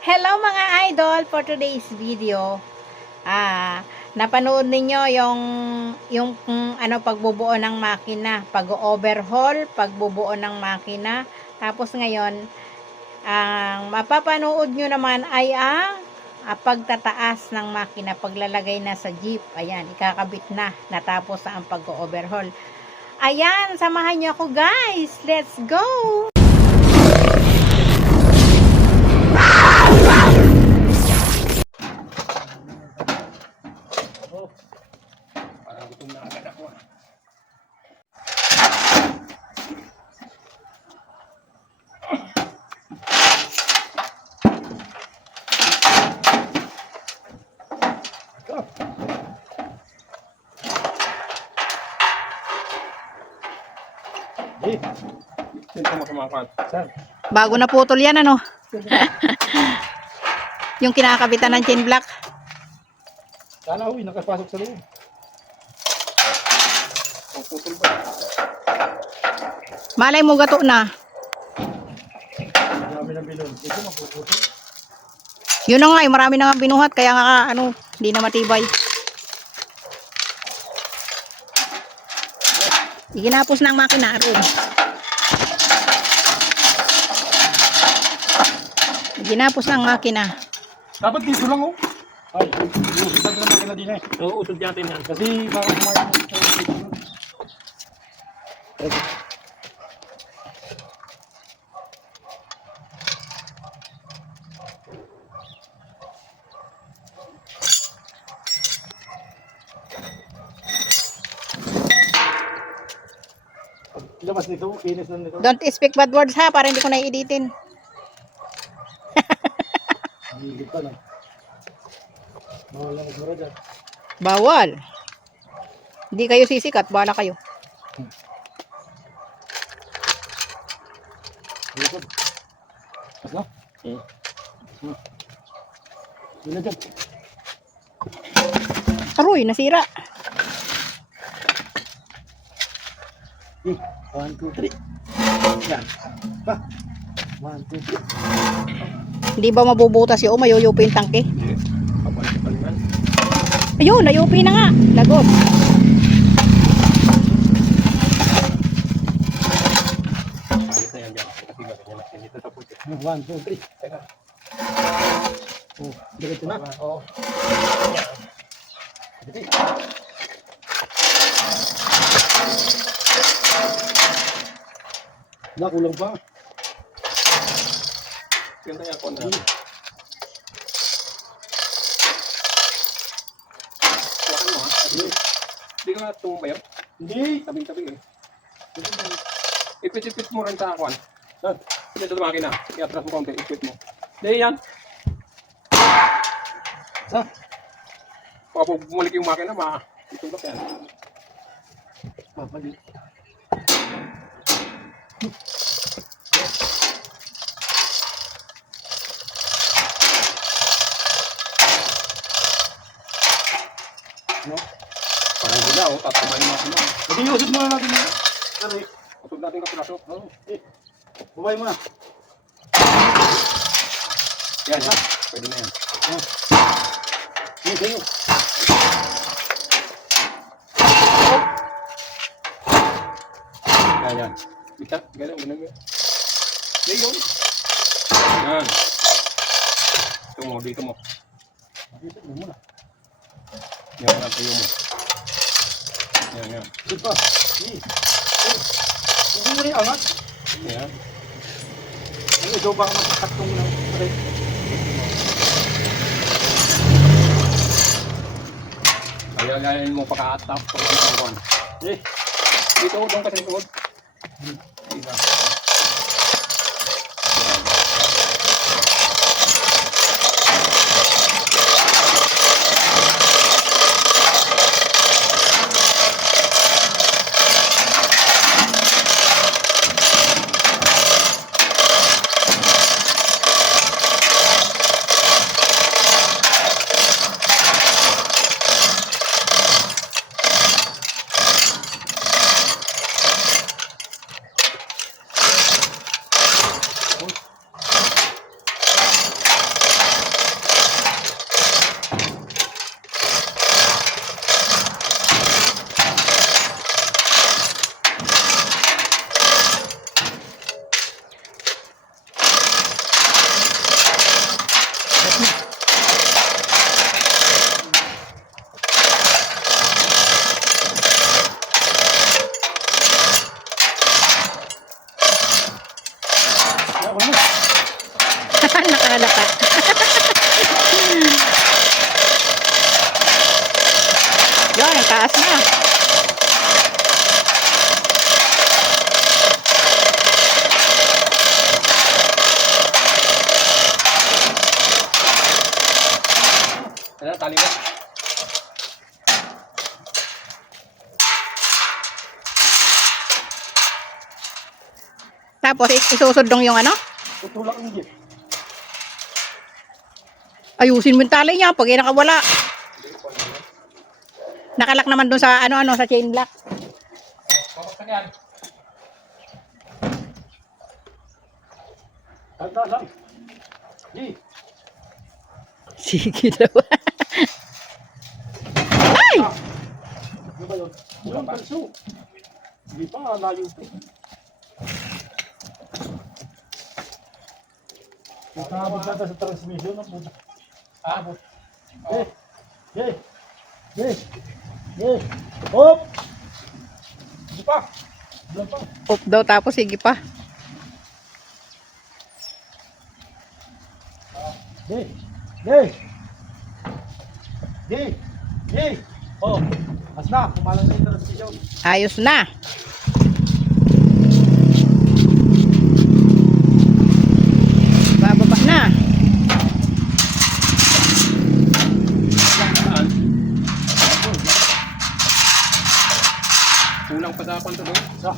Hello mga idol, for today's video, napanood ninyo yung pagbubuo ng makina, pag-overhaul, pagbubuo ng makina. Tapos ngayon, ang mapapanood nyo naman ay ang pagtataas ng makina, paglalagay na sa jeep. Ayan, ikakabit na, natapos ang pag-overhaul. Ayan, samahan nyo ako guys, let's go! Parang gutom na agad ako. Sento mo sa mga kwan. Sir. Bago na putol yan, ano? Yung kinakabitan ng chain block. Sana huy, nakapasok sa loob. Ang putol ba? Malay mo gato na. Marami ng bilon. Ito mapuputol. Yun na nga, marami na nga binuhat. Kaya nga, hindi na matibay. Iginapos na ang makina. Iginapos na ang makina. Dapat dito lang oh. Ay, usad na makina din eh. Oo, usad natin yan. Kasi baka kumain mo. Labas nito, kinis na nito. Don't speak bad words ha, para hindi ko na-editin. Higit pa na. Bawal lang isura dyan. Bawal. Hindi kayo sisikat, bahala kayo. Likod. Pas na? Pas na. Yun na dyan. Aroy, nasira. 1, 2, 3. Yan. Pa. 1, 2, 3. Hindi ba mabubutas yun? Mayuyupi yung tangke. Kapal-kapal. Ayun, nayupi na nga. Lagot. Ayos na yan dyan. Kasi ganyan na. Ganito sa puti. 1, 2, 3. Teka. Oh, diretso na? Oo. Sige. Kulang pa. Ganda yan ako na. Ano ha? Hindi ka nga tumbayo? Hindi. Tabing-tabing eh. Ipit-ipit mo rin sa akuan. Saan? Dito sa makina. I-atras mo konti. Ipit mo. Hindi yan. Saan? Pag bumalik yung makina, itulak yan. Papalik. No? Parang gila oh, tatumayin natin mo. Hindi, usod muna natin yun. Sorry. Usod natin kapiraso. Oo. Bubay mo na. Yan, yan. Pwede na yan. Yan, sa'yo. Yan, yan. Bisa, ganun, ganun. Yan, yun. Yan. Ito mo, dito mo. Dito mo muna. Yan, yan, tayo mo. Yan, yan. Dito pa. Hindi mo rin angat. Yan. Ano, ito baka magkakatong ng rin. Ayaw mo paka-atap. Dito, doon ka sa likod. Dito. Yun, ang taas na. Ano, tali mo? Tapos, isusundong yung ano? Tutulak ang jeep. Ayusin mo yung tali niya pag nakawala. Nakalak naman dun sa ano sa chain block. Papak na yan. Tanda lang. Di. Sige daw. Ay! Ano ba yun? Bulang palso. Hindi pa, layo pa. Nakabot na sa transmission ng puta. Abot. Hey! Hop! Hindi pa. Bulan pa. Off daw tapos sige pa. Hey! Oh! As na, kumalang na yung transmission. Ayos na. Bababa na. Saan? Kulang pa sa panto doon. Sa?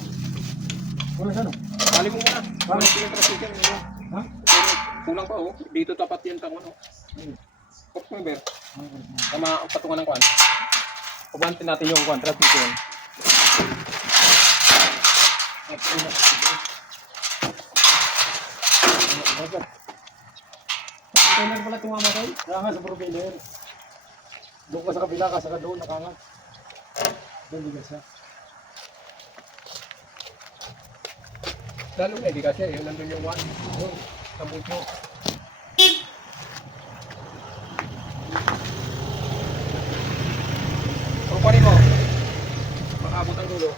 Wala siya no? Tali mo muna. Kulang pa yung trasikan. Ha? Kulang pa oh. Dito tapat yan tangon oh. Kop mo ber. Tama ang patungan ng kwan. Pabantin natin yung kwan. Trasikan. Kailan pala tumamatay? Kaya nga sa propeller. Doon ka sa kabila, ka sa doon, nakangat. Doon bigas siya. Lalo na hindi kasi yung nandun yung kwan. Yung sabot mo. Kung kunin mo, makaabot ang dulo.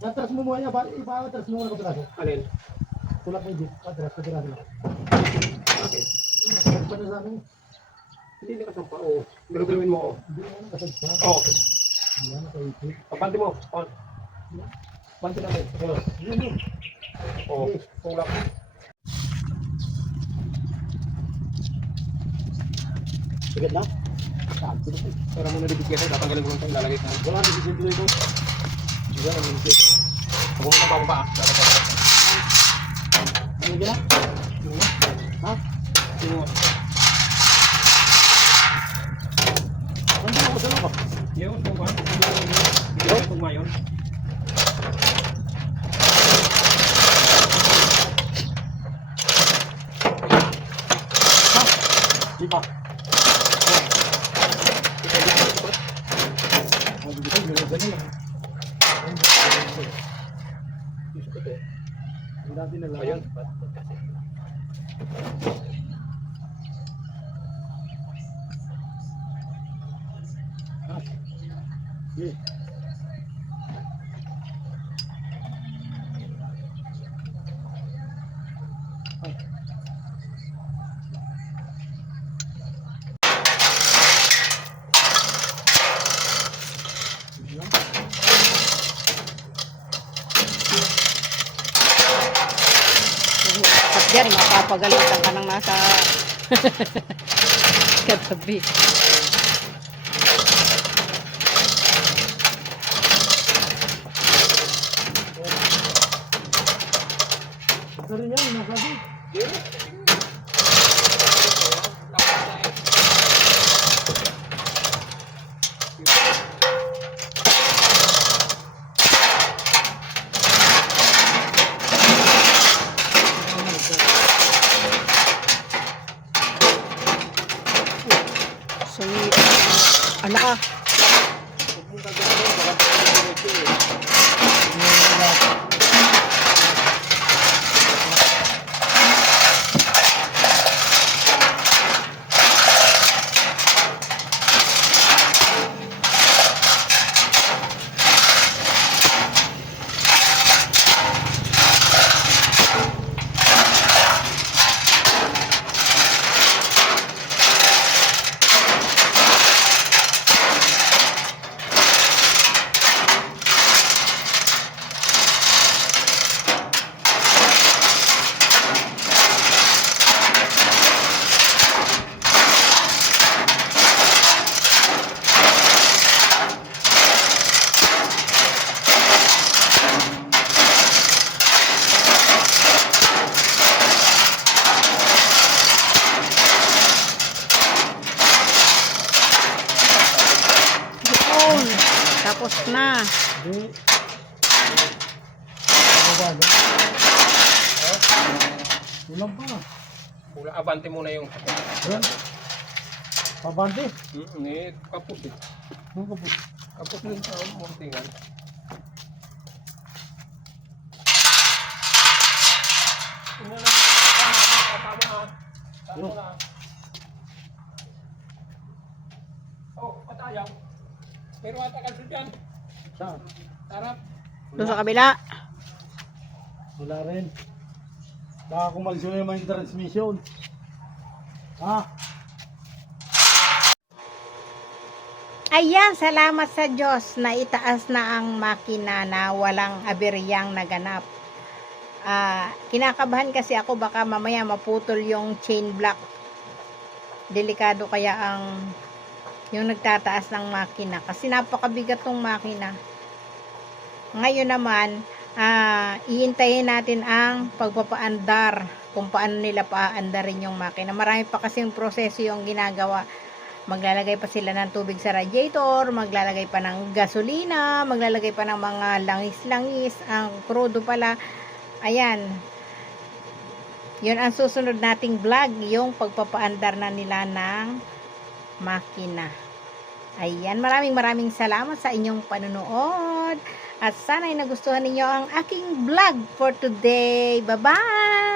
Natras mo muna, ipa-atras mo muna kapiraso. Alin? Tulak mo yung atras, kapiraso lang. Okay. Nasagpa na sa akin. Hindi na kasampa. Oo. Galawin mo. Oo. Hindi naman nasagpa. Okay. Yan, nakaipit. Papanti mo. On. Panti natin. Yun. Oo. Tulak. Sigat na? Sakto na. Pero muna dibigyan tayo. Tatanggalin ko lang ito. Ilalagay ko. Wala na disimple ito. Diyan ang minisip. Ako muna bago pa. Ano gina? Ha? Sino? Nandiyan ako sa loob. Yung kung ba? Yung kung ngayon. Di ba? Oh, di ba? Ganun lang. Ang dati na lang. Ayun. Yeah. At diyan, mapapagalitan ka ng nasa katabi. Ito rin yan, nasabi. So, ano ka? na. Hindi. Ano ba, no? Ulang pa. Pula, abante muna yung Yan. Pabante. kapos eh. Ano ka po? Kapos din sa muntingan. Ano? Oh, patayaw. Pero atakal sa dyan. Saan? Tarap. Doon sa kabila. Wala rin. Baka kumalis yun yung transmission. Ha? Ayan, salamat sa Diyos na itaas na ang makina na walang aberyang naganap. Kinakabahan kasi ako baka mamaya maputol yung chain block. Delikado kaya ang yung nagtataas ng makina kasi napakabigat ng makina. Ngayon naman, iintayin natin ang pagpapaandar kung paano nila paaandarin yung makina. Marami pa kasing proseso yung ginagawa. Maglalagay pa sila ng tubig sa radiator, maglalagay pa ng gasolina, maglalagay pa ng mga langis-langis, ang crudo pala. Ayan. Yun ang susunod nating vlog, yung pagpapaandar na nila ng makina. Ayan, maraming salamat sa inyong panonood. At sana ay nagustuhan ninyo ang aking vlog for today. Bye-bye!